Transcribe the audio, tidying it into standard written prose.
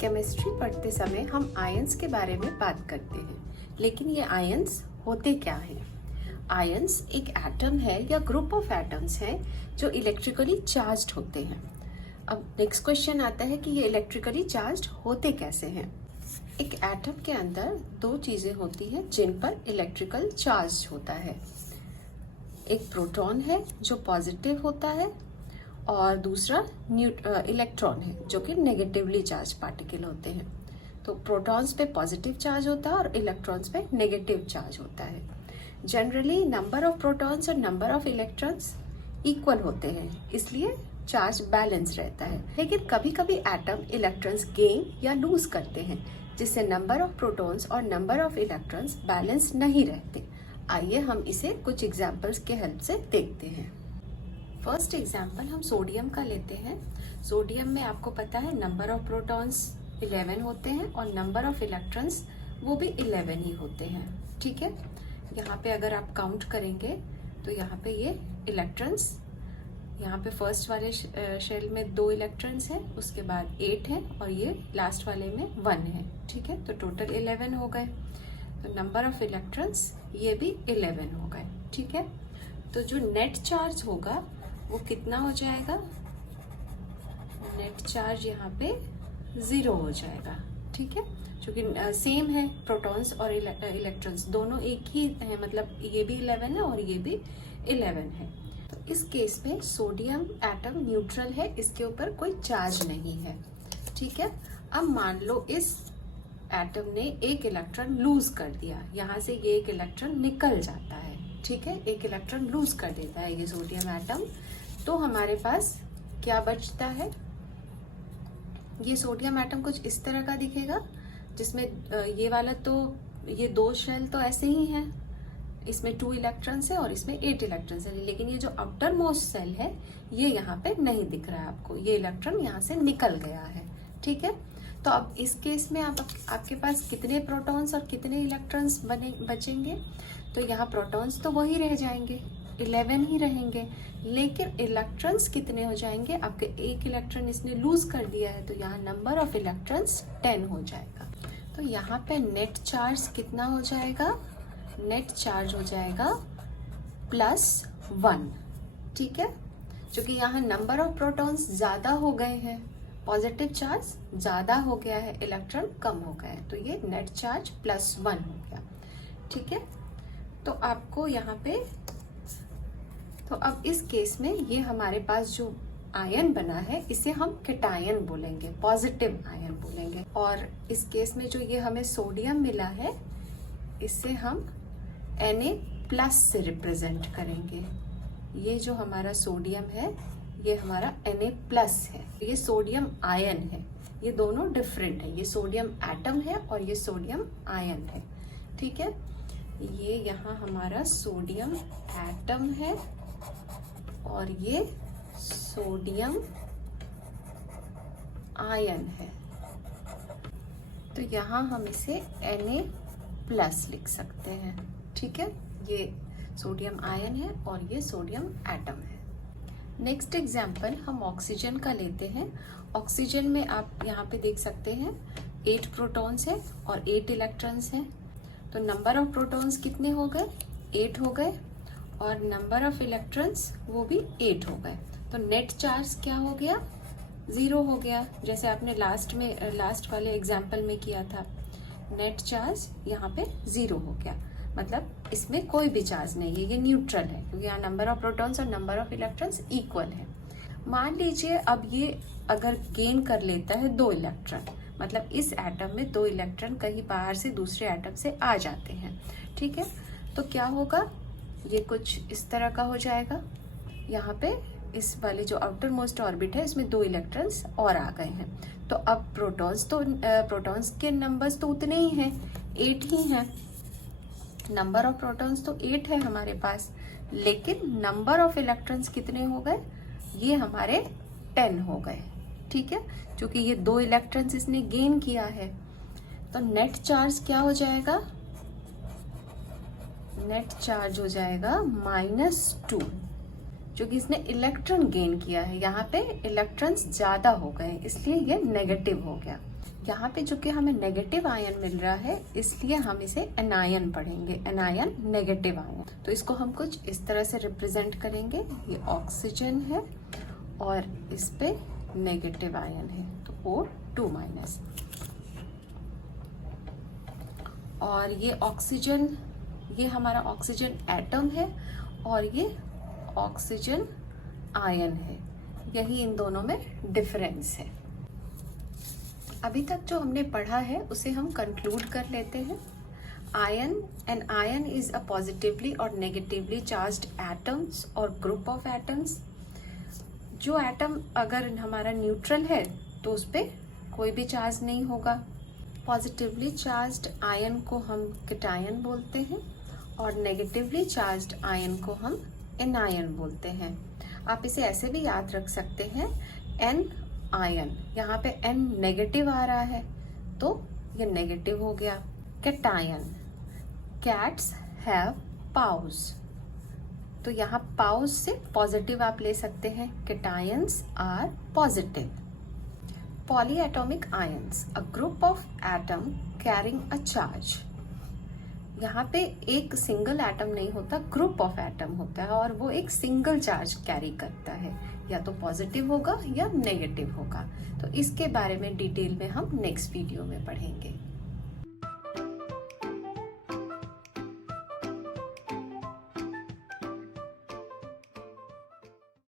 Chemistry पढ़ते समय हम आयंस के बारे में बात करते हैं, लेकिन ये आयंस होते क्या हैं? आयंस एक एटम है या ग्रुप ऑफ एटम्स हैं जो इलेक्ट्रिकली चार्ज्ड होते हैं। अब नेक्स्ट क्वेश्चन आता है कि ये इलेक्ट्रिकली चार्ज्ड होते कैसे हैं? एक एटम के अंदर दो चीजें होती हैं जिन पर इलेक्ट्रिकल चार्ज होता है। एक प्रोटॉन है जो पॉजिटिव होता है और दूसरा इलेक्ट्रॉन है जो कि नेगेटिवली चार्ज पार्टिकल होते हैं। तो प्रोटॉन्स पे पॉजिटिव चार्ज होता है और इलेक्ट्रॉन्स पे नेगेटिव चार्ज होता है। जनरली नंबर ऑफ प्रोटॉन्स और नंबर ऑफ इलेक्ट्रॉन्स इक्वल होते हैं, इसलिए चार्ज बैलेंस रहता है। लेकिन कभी कभी एटम इलेक्ट्रॉन्स गेन या लूज करते हैं, जिससे नंबर ऑफ प्रोटॉन्स और नंबर ऑफ इलेक्ट्रॉन्स बैलेंस नहीं रहते। आइए हम इसे कुछ एग्जाम्पल्स के हेल्प से देखते हैं। फर्स्ट एग्जाम्पल हम सोडियम का लेते हैं। सोडियम में आपको पता है नंबर ऑफ प्रोटॉन्स 11 होते हैं और नंबर ऑफ इलेक्ट्रॉन्स वो भी 11 ही होते हैं। ठीक है, यहाँ पे अगर आप काउंट करेंगे तो यहाँ पे ये इलेक्ट्रॉन्स, यहाँ पे फर्स्ट वाले शेल में 2 इलेक्ट्रॉन्स हैं, उसके बाद 8 है और ये लास्ट वाले में 1 है। ठीक है, तो टोटल 11 हो गए। तो नंबर ऑफ इलेक्ट्रॉन्स ये भी 11 हो गए। ठीक है, तो जो नेट चार्ज होगा वो कितना हो जाएगा? नेट चार्ज यहाँ पे 0 हो जाएगा। ठीक है, क्योंकि सेम है, प्रोटॉन्स और इलेक्ट्रॉन्स दोनों एक ही है, मतलब ये भी 11 है और ये भी 11 है। तो इस केस में सोडियम एटम न्यूट्रल है, इसके ऊपर कोई चार्ज नहीं है। ठीक है, अब मान लो इस एटम ने एक इलेक्ट्रॉन लूज कर दिया, यहाँ से ये एक इलेक्ट्रॉन निकल जाता है। ठीक है, एक इलेक्ट्रॉन लूज कर देता है ये सोडियम एटम, तो हमारे पास क्या बचता है? ये सोडियम एटम कुछ इस तरह का दिखेगा, जिसमें ये वाला तो ये 2 शेल तो ऐसे ही हैं, इसमें 2 इलेक्ट्रॉन्स है और इसमें 8 इलेक्ट्रॉन्स है। लेकिन ये जो आउटर मोस्ट सेल है ये यहाँ पे नहीं दिख रहा है आपको, ये इलेक्ट्रॉन यहाँ से निकल गया है। ठीक है, तो अब इस केस में आपके पास कितने प्रोटॉन्स और कितने इलेक्ट्रॉन्स बचेंगे? तो यहाँ प्रोटॉन्स तो वही रह जाएंगे, 11 ही रहेंगे, लेकिन इलेक्ट्रॉन्स कितने हो जाएंगे? आपके एक इलेक्ट्रॉन इसने लूज कर दिया है, तो यहाँ नंबर ऑफ इलेक्ट्रॉन्स 10 हो जाएगा। तो यहाँ पे नेट चार्ज कितना हो जाएगा? नेट चार्ज हो जाएगा +1। ठीक है, क्योंकि यहाँ नंबर ऑफ प्रोटॉन्स ज्यादा हो गए हैं, पॉजिटिव चार्ज ज्यादा हो गया है, इलेक्ट्रॉन कम हो गया है, तो ये नेट चार्ज +1 हो गया। ठीक है, तो आपको यहाँ पे, तो अब इस केस में ये हमारे पास जो आयन बना है इसे हम कैटायन बोलेंगे, पॉजिटिव आयन बोलेंगे। और इस केस में जो ये हमें सोडियम मिला है इसे हम Na+ से रिप्रेजेंट करेंगे। ये जो हमारा सोडियम है ये हमारा Na+ है, ये सोडियम आयन है। ये दोनों डिफरेंट है, ये सोडियम एटम है और ये सोडियम आयन है। ठीक है, ये यहाँ हमारा सोडियम एटम है और ये सोडियम आयन है। तो यहाँ हम इसे Na+ लिख सकते हैं। ठीक है, ये सोडियम आयन है और ये सोडियम एटम है। नेक्स्ट एग्जाम्पल हम ऑक्सीजन का लेते हैं। ऑक्सीजन में आप यहाँ पे देख सकते हैं 8 प्रोटॉन्स है और 8 इलेक्ट्रॉन्स हैं। तो नंबर ऑफ प्रोटॉन्स कितने हो गए? 8 हो गए और नंबर ऑफ इलेक्ट्रॉन्स वो भी 8 हो गए। तो नेट चार्ज क्या हो गया? 0 हो गया, जैसे आपने लास्ट वाले एग्जाम्पल में किया था। नेट चार्ज यहाँ पे 0 हो गया, मतलब इसमें कोई भी चार्ज नहीं है, ये न्यूट्रल है, क्योंकि यहाँ नंबर ऑफ प्रोटॉन्स और नंबर ऑफ इलेक्ट्रॉन्स इक्वल है। मान लीजिए अब ये अगर गेन कर लेता है 2 इलेक्ट्रॉन, मतलब इस एटम में 2 इलेक्ट्रॉन कहीं बाहर से दूसरे एटम से आ जाते हैं। ठीक है, तो क्या होगा? ये कुछ इस तरह का हो जाएगा। यहाँ पे इस वाले जो आउटर मोस्ट ऑर्बिट है इसमें 2 इलेक्ट्रॉन्स और आ गए हैं। तो अब प्रोटॉन्स के नंबर्स तो उतने ही हैं, 8 ही हैं। नंबर ऑफ प्रोटॉन्स तो 8 है हमारे पास, लेकिन नंबर ऑफ इलेक्ट्रॉन्स कितने हो गए? ये हमारे 10 हो गए। ठीक है, क्योंकि ये 2 इलेक्ट्रॉन्स इसने गेन किया है। तो नेट चार्ज क्या हो जाएगा? नेट चार्ज हो जाएगा -2, क्योंकि इसने इलेक्ट्रॉन गेन किया है। यहाँ पे इलेक्ट्रॉन्स ज्यादा हो गए इसलिए ये नेगेटिव हो गया। यहाँ पे जो कि हमें नेगेटिव आयन मिल रहा है, इसलिए हम इसे एनायन पढ़ेंगे, एनायन नेगेटिव आयन। तो इसको हम कुछ इस तरह से रिप्रेजेंट करेंगे। ये ऑक्सीजन है और इस पे नेगेटिव आयन है, तो O2 माइनस। और ये ऑक्सीजन, ये हमारा ऑक्सीजन एटम है और ये ऑक्सीजन आयन है। यही इन दोनों में डिफरेंस है। अभी तक जो हमने पढ़ा है उसे हम कंक्लूड कर लेते हैं। An ion is a positively और नेगेटिवली चार्ज्ड एटम्स और ग्रुप ऑफ एटम्स। जो एटम अगर हमारा न्यूट्रल है तो उस पर कोई भी चार्ज नहीं होगा। पॉजिटिवली चार्ज्ड आयन को हम कैटायन बोलते हैं और नेगेटिवली चार्ज्ड आयन को हम एनायन बोलते हैं। आप इसे ऐसे भी याद रख सकते हैं, एन आयन, यहाँ पे एन नेगेटिव आ रहा है तो ये नेगेटिव हो गया। कैटायन, कैट्स हैव पाउज, तो यहाँ पाउज से पॉजिटिव आप ले सकते हैं, cations are positive. Polyatomic ions, a group of atom carrying a charge. यहाँ पे एक सिंगल एटम नहीं होता, ग्रुप ऑफ एटम होता है और वो एक सिंगल चार्ज कैरी करता है, या तो पॉजिटिव होगा या नेगेटिव होगा। तो इसके बारे में डिटेल में हम नेक्स्ट वीडियो में पढ़ेंगे।